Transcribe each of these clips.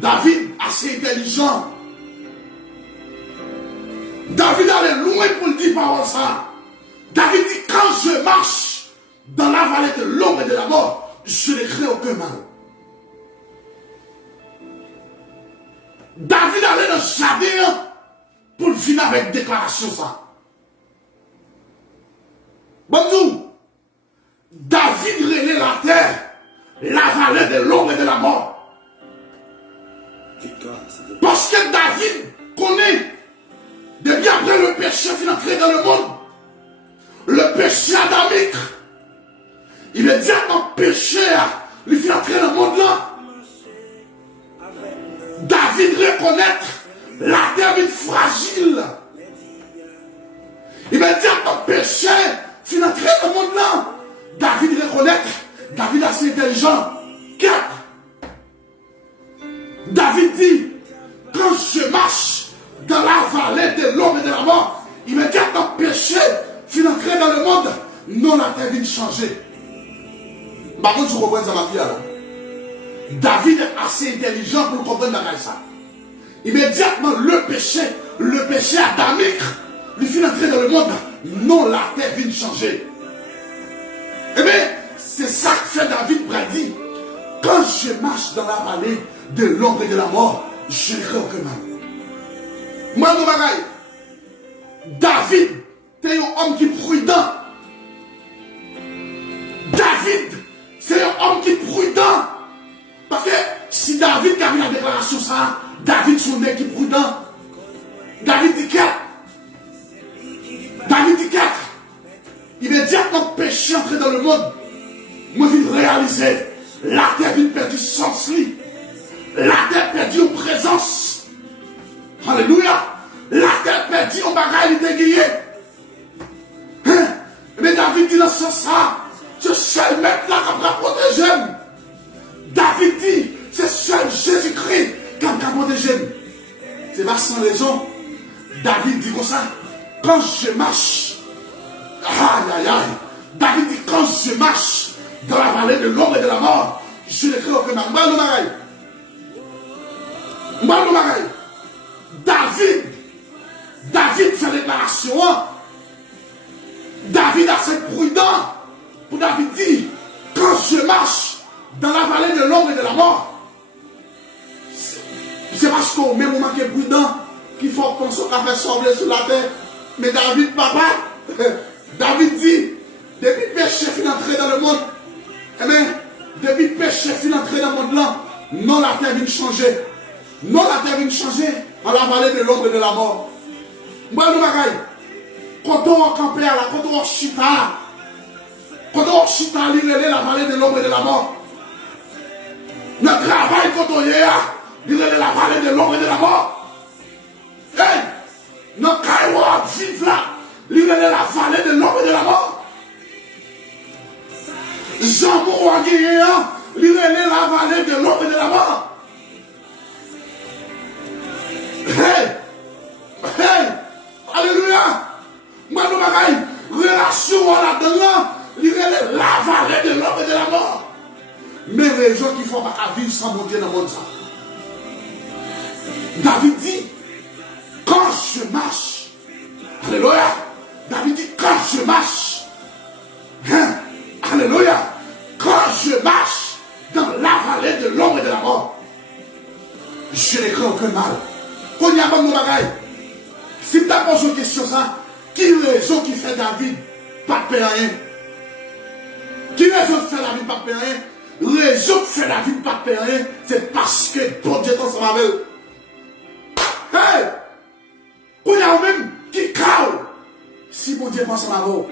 David, assez intelligent. David allait loin pour dire par ça. David dit, quand je marche dans la vallée de l'ombre et de la mort, je ne crains aucun mal. David allait dans le jardin pour finir avec déclaration ça. Bonjour. David relève la terre, la vallée de l'ombre et de la mort. Parce que David connaît, depuis après le péché finit entrer dans le monde, le péché adamique, immédiatement péché, il finit entrer dans le monde là. David reconnaît la terre est fragile. Immédiatement péché finit entrer dans le monde là. David reconnaît, David est assez intelligent. 4. David dit, quand je marche dans la vallée de l'ombre et de la mort, immédiatement péché finit entrer dans le monde, non la terre vient changer. Par contre, je comprends ça, ma fille, alors. David est assez intelligent pour comprendre ça. Immédiatement, le péché adamique, il finit entrer dans le monde, non la terre vient changer. Eh bien, c'est ça que fait David prédit. Quand je marche dans la vallée de l'ombre et de la mort, je ne crains aucun mal. Moi, mon bagaille, David, c'est un homme qui est prudent. David, c'est un homme qui est prudent. Parce que si David a vu la déclaration ça, David son mec qui est prudent. David dit 4. David dit 4. Immédiatement péché entré dans le monde. Moi, je vais réaliser. La terre vient perdre sens. La terre perdue en présence. Alléluia. La terre perdue en bagaille était guillée. Mais David dit dans ce sens, c'est seul maître là qui va protéger. David dit, c'est seul Jésus-Christ qui va protéger. C'est pas sans raison. David dit comme ça, quand je marche, aïe aïe aïe, David dit, quand je marche dans la vallée de l'ombre et de la mort, je ne crains aucun mal. David fait déclaration. David a assez prudent pour David dire, quand je marche dans la vallée de l'ombre et de la mort, c'est parce qu'au même moment qu'il est prudent qu'il faut penser qu'on fait sembler sur la terre. Mais David, papa, David dit, depuis le péché finit entrer dans le monde, eh bien, depuis le péché finit entrer dans le monde là, non la terre vient changer. Non la terre vient changer dans la vallée de l'ombre et de la mort. Moi, nous bagaille, quand on va camper là, quand on va chita, il est la vallée de l'ombre et de la mort. Notre travail, quand on y est, il est la vallée de l'ombre et de la mort. Hey, notre carrière vive là, il est la vallée de l'ombre et de la mort. Jean-Paul Aguirre, il est la vallée de l'ombre et de la mort. Hey, alléluia. Moi, nous bagaille, relation là-dedans, il est la vallée de l'ombre et de la mort. Mais les gens qui font pas vivre sans mon Dieu dans le monde. David dit, quand je marche, alléluia, David dit, quand je marche, alléluia, quand je marche dans la vallée de l'ombre et de la mort, je ne crains aucun mal. Quand il y a pas de bagaille, si tu as posé une question ça, qui raison qui fait David pas de rien? Qui raison qui fait David pas de rien? Raison qui fait David pas de rien, c'est parce que bon Dieu est ensemble avec eux. Hey! Quand il y a même qui crame, si bon Dieu est ensemble avec eux.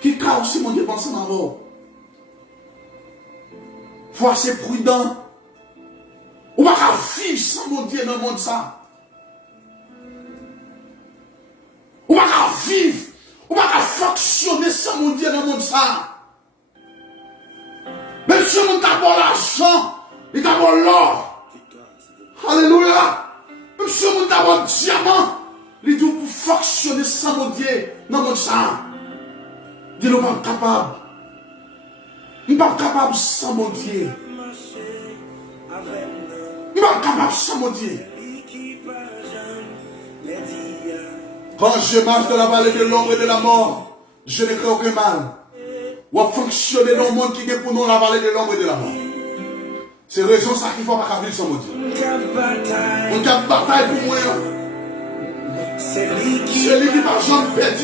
Qui crame si bon Dieu est ensemble avec eux. Faut être prudent. On va pas vivre sans mon Dieu dans le monde ça. On va pas vivre. On va pas fonctionner sans mon Dieu dans le monde ça. Même si on a d'abord l'argent, et d'abord l'or. Alléluia. Même si on a d'abord le diamant, il dit pour fonctionner sans mon Dieu dans le monde ça. Il n'est pas capable. Je ne suis pas capable sans mon Dieu. Je ne suis pas capable sans mon Dieu. Quand je marche dans la vallée de l'ombre et de la mort, je ne crains aucun mal. Ou à fonctionner dans le monde qui est pour nous la vallée de l'ombre et de la mort. C'est raison ça qu'il faut pas vivre sans mon Dieu. On a une bataille pour moi. C'est lui qui va jamais perdre.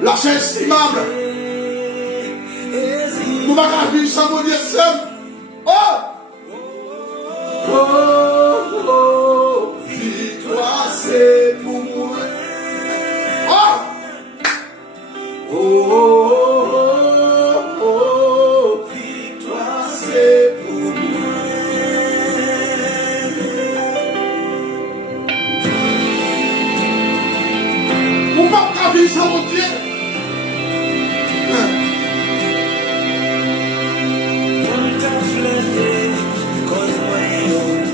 La chair estimable. Nous ne pouvons pas vivre sans mon Dieu seul. Oh! Oh! Victoire c'est pour moi. Oh! Oh! Oh! Victoire c'est pour moi. Nous ne pouvons pas vivre sans mon Dieu.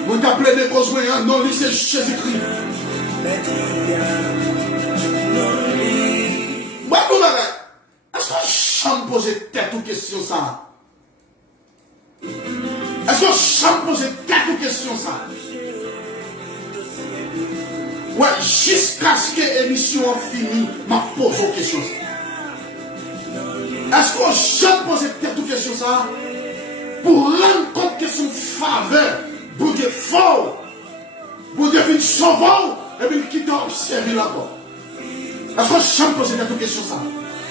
Vous t'appelez des causes moyennes, non, lui c'est Jésus-Christ. Est-ce qu'on chante poser tête ou question ça? Est-ce qu'on chante poser tête ou question ça? Ouais, jusqu'à ce que l'émission finisse, ma pose aux questions ça. Est-ce qu'on chante poser tête ou question ça? Pour rendre compte que son faveur, pour Dieu fort, pour Dieu finit sauvant, et puis qui t'a observé là-bas. Est-ce qu'on chante poser tête ou question ça?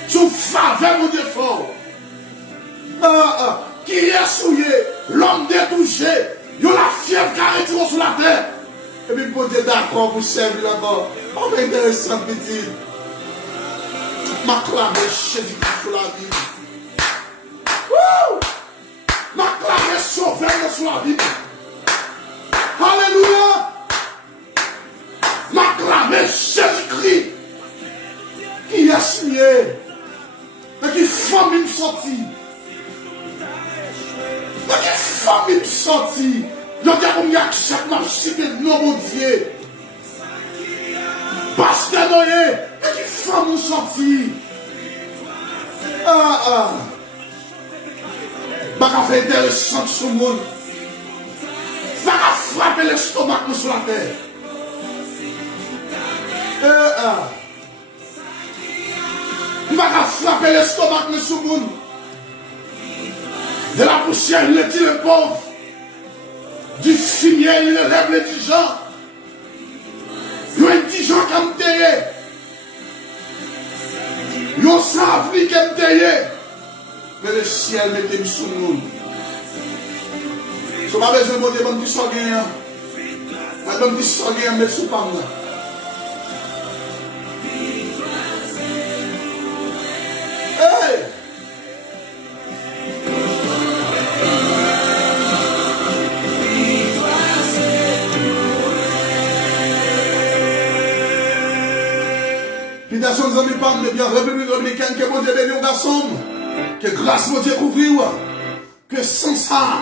Son faveur, pour Dieu fort. Qui est souillé, l'homme détouché, il y a la fièvre qui arrête sur la terre. Et puis pour Dieu d'accord pour servir là-bas. On va intéressant, petit. M'acclamer Jésus-Christ sur la vie. M'acclamer sauveur sur la vie. Alléluia. M'acclamer Jésus-Christ. Qui a signé. Et qui famille sortie. Et qui famille sortie. Donc, il y a comme il accepte ma cité de nos mon Dieu. Pasteur Noé, et qui femme sortie. Baka fait intéressant sur le monde. Baka frapper l'estomac sur la terre. Baka frapper l'estomac sur le monde. De la poussière, il est le pauvre. Du fumier, il élève les diligents. Il y a un diligent qui me taillé. Il y a un savri qui me taillé. Mais le ciel m'était mis sous nous. Je n'ai pas besoin de mon Dieu, je ne suis pas bien. Je ne suis pas bien, mais je suis pas bien. Hey! Pétation des amis parle de bien République dominicaine, que mon Dieu bénisse au garçon, que grâce mon Dieu couvre, que sans ça,